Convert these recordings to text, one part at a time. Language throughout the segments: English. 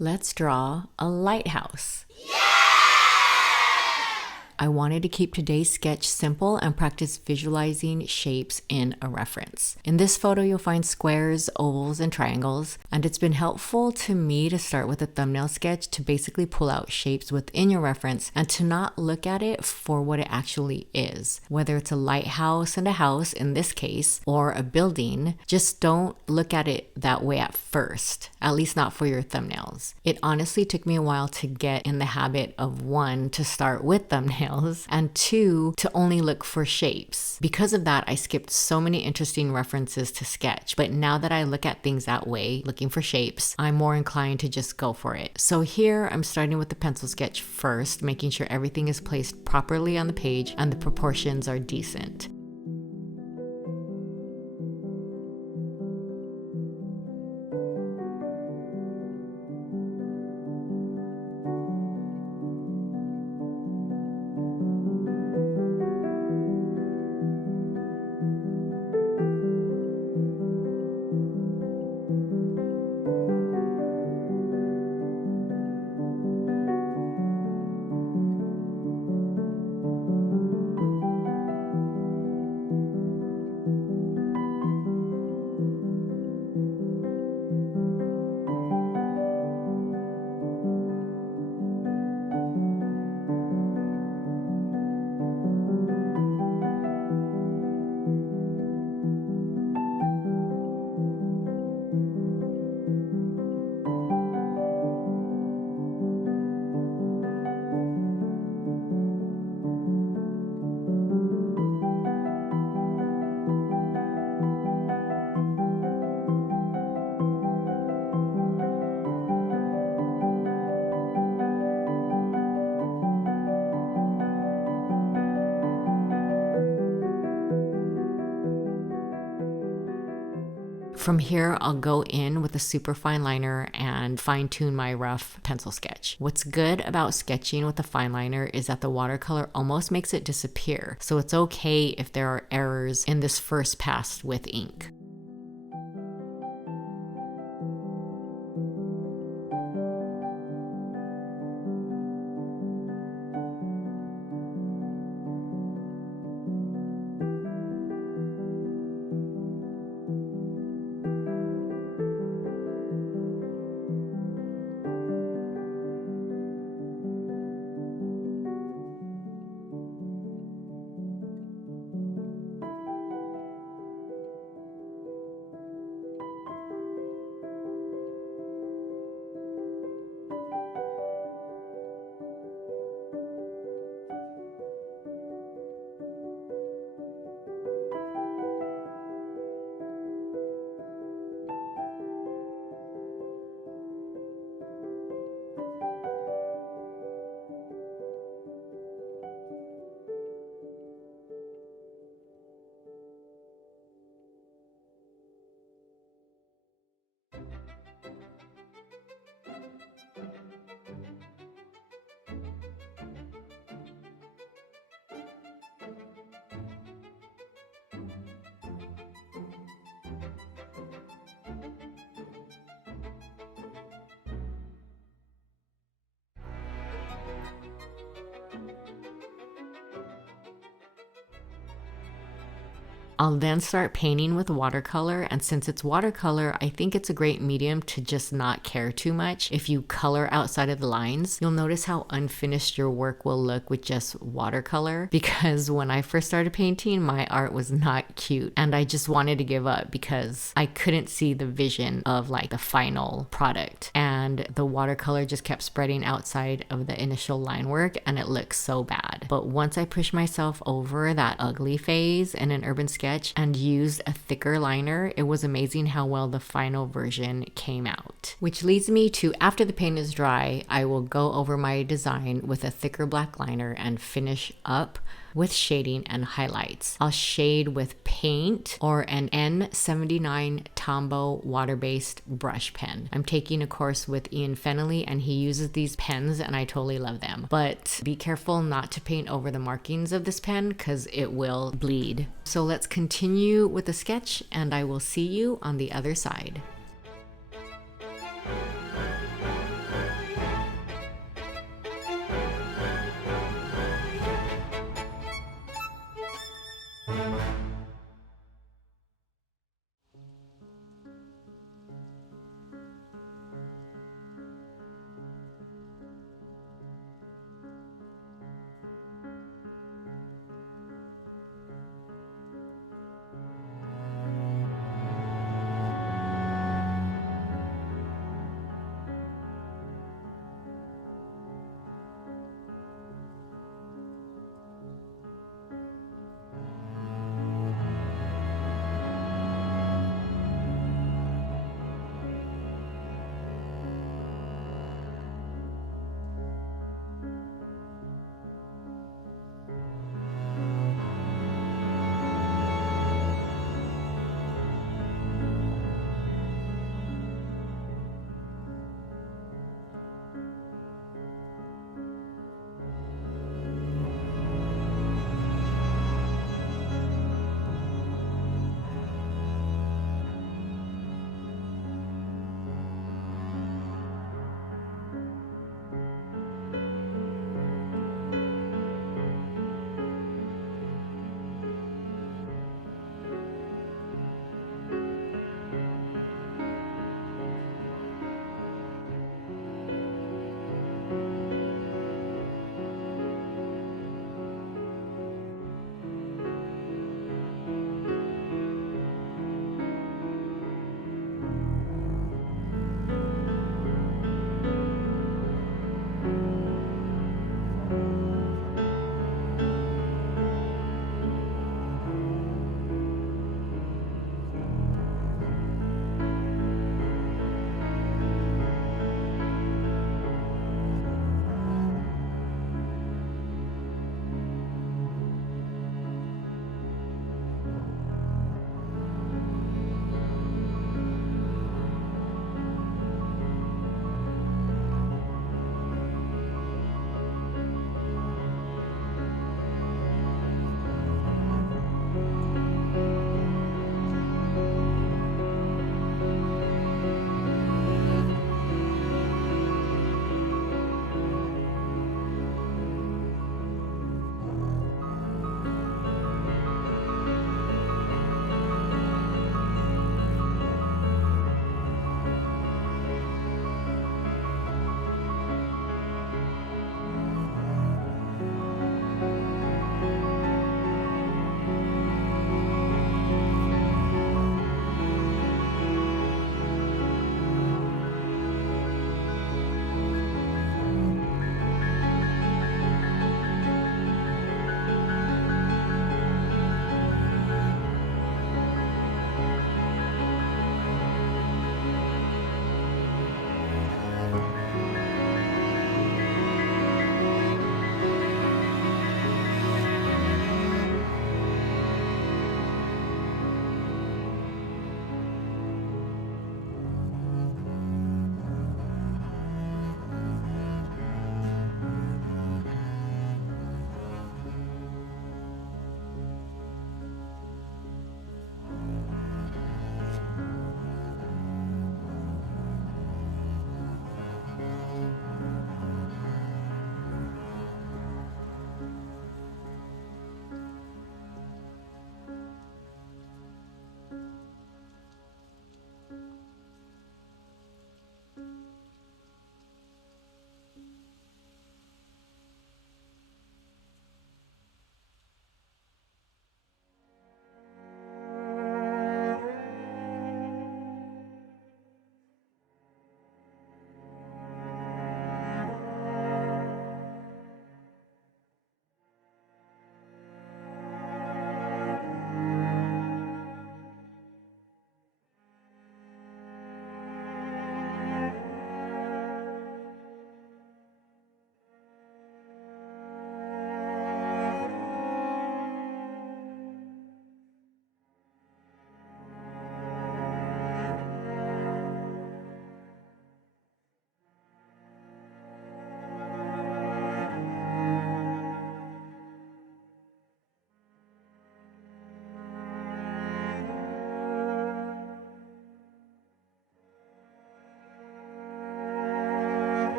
Let's draw a lighthouse. I wanted to keep today's sketch simple and practice visualizing shapes in a reference. In this photo, you'll find squares, ovals, and triangles, and it's been helpful to me to start with a thumbnail sketch to basically pull out shapes within your reference and to not look at it for what it actually is. Whether it's a lighthouse and a house in this case, or a building, just don't look at it that way at first, at least not for your thumbnails. It honestly took me a while to get in the habit of, one, to start with thumbnails, and two, to only look for shapes. Because of that, I skipped so many interesting references to sketch, but now that I look at things that way, looking for shapes, I'm more inclined to just go for it. So here, I'm starting with the pencil sketch first, making sure everything is placed properly on the page and the proportions are decent. From here, I'll go in with a super fine liner and fine tune my rough pencil sketch. What's good about sketching with a fine liner is that the watercolor almost makes it disappear. So it's okay if there are errors in this first pass with ink. I'll then start painting with watercolor, and since it's watercolor, I think it's a great medium to just not care too much. If you color outside of the lines, you'll notice how unfinished your work will look with just watercolor, because when I first started painting, my art was not cute and I just wanted to give up because I couldn't see the vision of like the final product, and the watercolor just kept spreading outside of the initial line work and it looked so bad. But once I pushed myself over that ugly phase in an urban sketch and used a thicker liner, it was amazing how well the final version came out. Which leads me to, after the paint is dry, I will go over my design with a thicker black liner and finish up with shading and highlights. I'll shade with paint or an N79 Tombow water-based brush pen. I'm taking a course with Ian Fennelly and he uses these pens and I totally love them. But be careful not to paint over the markings of this pen because it will bleed. So let's continue with the sketch and I will see you on the other side.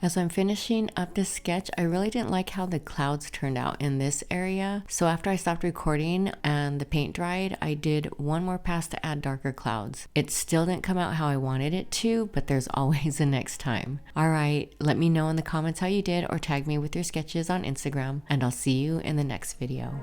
As I'm finishing up this sketch, I really didn't like how the clouds turned out in this area. So after I stopped recording and the paint dried, I did one more pass to add darker clouds. It still didn't come out how I wanted it to, but there's always a next time. All right, let me know in the comments how you did or tag me with your sketches on Instagram, and I'll see you in the next video.